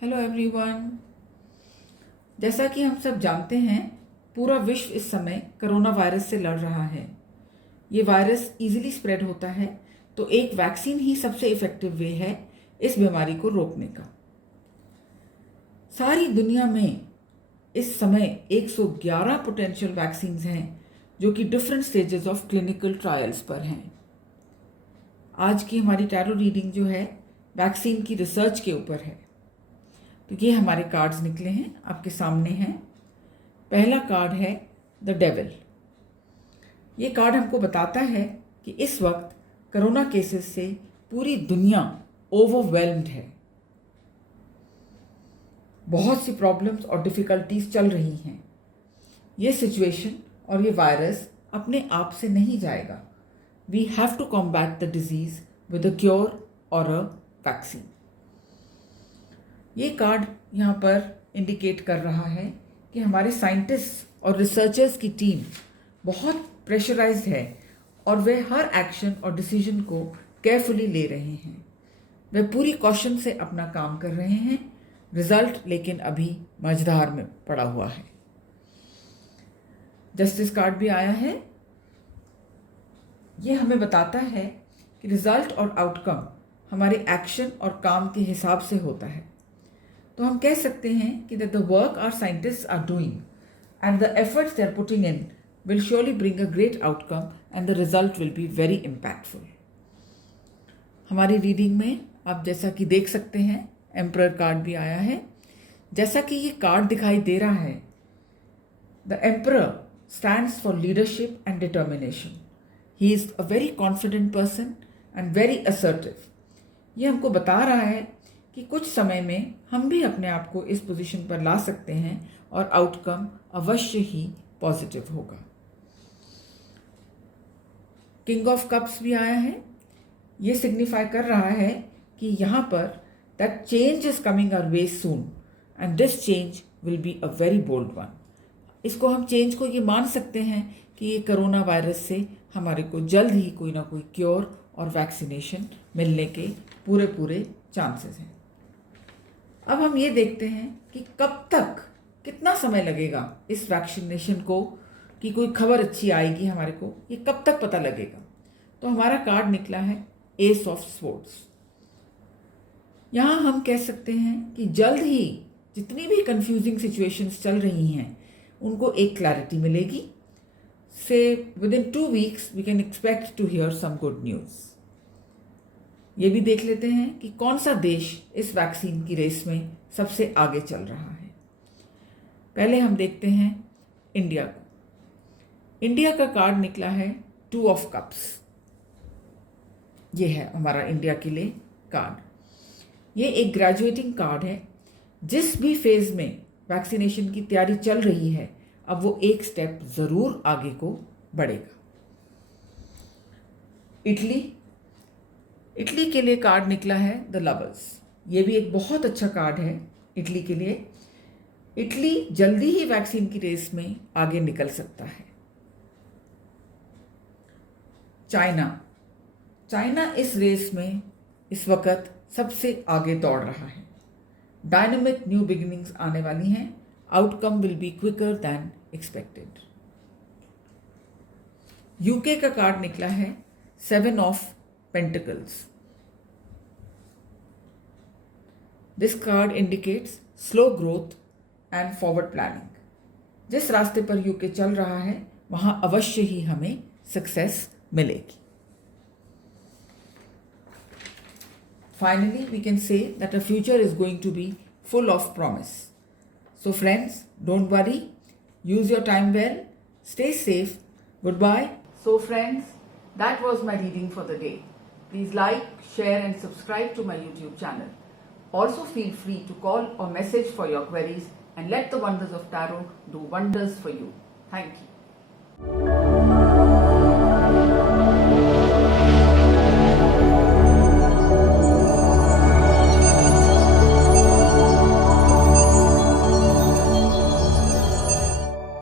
Hello everyone. जैसा कि हम सब जानते हैं, पूरा विश्व इस समय कोरोना वायरस से लड़ रहा है। ये वायरस इजीली स्प्रेड होता है, तो एक वैक्सीन ही सबसे इफ़ेक्टिव वे है इस बीमारी को रोकने का। सारी दुनिया में इस समय 111 पोटेंशियल वैक्सीन्स हैं जो कि different stages of clinical trials पर हैं। आज की हमारी टैरो रीडिंग जो है वैक्सीन की रिसर्च के ऊपर है। तो ये हमारे कार्ड्स निकले हैं, आपके सामने हैं। पहला कार्ड है द डेविल। ये कार्ड हमको बताता है कि इस वक्त कोरोना केसेस से पूरी दुनिया ओवरवेल्म्ड है। बहुत सी प्रॉब्लम्स और डिफ़िकल्टीज चल रही हैं। ये सिचुएशन और ये वायरस अपने आप से नहीं जाएगा। We have to combat the disease with a cure और अ वैक्सीन। ये कार्ड यहाँ पर इंडिकेट कर रहा है कि हमारे साइंटिस्ट और रिसर्चर्स की टीम बहुत प्रेशराइज्ड है और वे हर एक्शन और डिसीजन को केयरफुली ले रहे हैं। वे पूरी कॉशन से अपना काम कर रहे हैं। रिजल्ट लेकिन अभी मझधार में पड़ा हुआ है। जस्टिस कार्ड भी आया है। ये हमें बताता है कि रिजल्ट और आउटकम हमारे एक्शन और काम के हिसाब से होता है। तो हम कह सकते हैं कि the work our scientists are doing and the efforts they are putting in will surely bring a great outcome and the result will be very impactful. हमारी रीडिंग में आप जैसा कि देख सकते हैं, एम्परर कार्ड भी आया है। जैसा कि ये कार्ड दिखाई दे रहा है, the emperor stands for leadership and determination. He is a very confident person and very assertive. ये हमको बता रहा है कि कुछ समय में हम भी अपने आप को इस पोजीशन पर ला सकते हैं और आउटकम अवश्य ही पॉजिटिव होगा। किंग ऑफ कप्स भी आया है। ये सिग्निफाई कर रहा है कि यहाँ पर that change is coming our way soon and this change will be a very bold one. इसको हम चेंज को ये मान सकते हैं कि ये कोरोना वायरस से हमारे को जल्द ही कोई ना कोई क्योर और वैक्सीनेशन मिलने के पूरे चांसेस हैं। अब हम ये देखते हैं कि कब तक, कितना समय लगेगा इस वैक्सीनेशन को, कि कोई खबर अच्छी आएगी हमारे को, ये कब तक पता लगेगा। तो हमारा कार्ड निकला है एस ऑफ स्वॉर्ड्स। यहाँ हम कह सकते हैं कि जल्द ही जितनी भी कंफ्यूजिंग सिचुएशंस चल रही हैं उनको एक क्लैरिटी मिलेगी। से within 2 weeks we can expect to hear some good news. ये भी देख लेते हैं कि कौन सा देश इस वैक्सीन की रेस में सबसे आगे चल रहा है। पहले हम देखते हैं इंडिया को। इंडिया का कार्ड निकला है 2 of Cups। ये है हमारा इंडिया के लिए कार्ड। ये एक ग्रेजुएटिंग कार्ड है। जिस भी फेज में वैक्सीनेशन की तैयारी चल रही है, अब वो एक स्टेप ज़रूर आगे को बढ़ेगा। इटली के लिए कार्ड निकला है द लवर्स। ये भी एक बहुत अच्छा कार्ड है इटली के लिए। इटली जल्दी ही वैक्सीन की रेस में आगे निकल सकता है। चाइना इस रेस में इस वक्त सबसे आगे दौड़ रहा है। डायनामिक न्यू बिगिनिंग्स आने वाली हैं। Outcome will be quicker than expected. UK का कार्ड निकला है 7 of Pentacles। This card indicates slow growth and forward planning। जिस रास्ते पर यूके चल रहा है वहां अवश्य ही हमें सक्सेस मिलेगी। Finally, we can say that the future is going to be full of promise. So friends, don't worry. Use your time well. Stay safe. Goodbye. So friends, that was my reading for the day. Please like, share and subscribe to my YouTube channel. Also feel free to call or message for your queries and let the wonders of tarot do wonders for you. Thank you.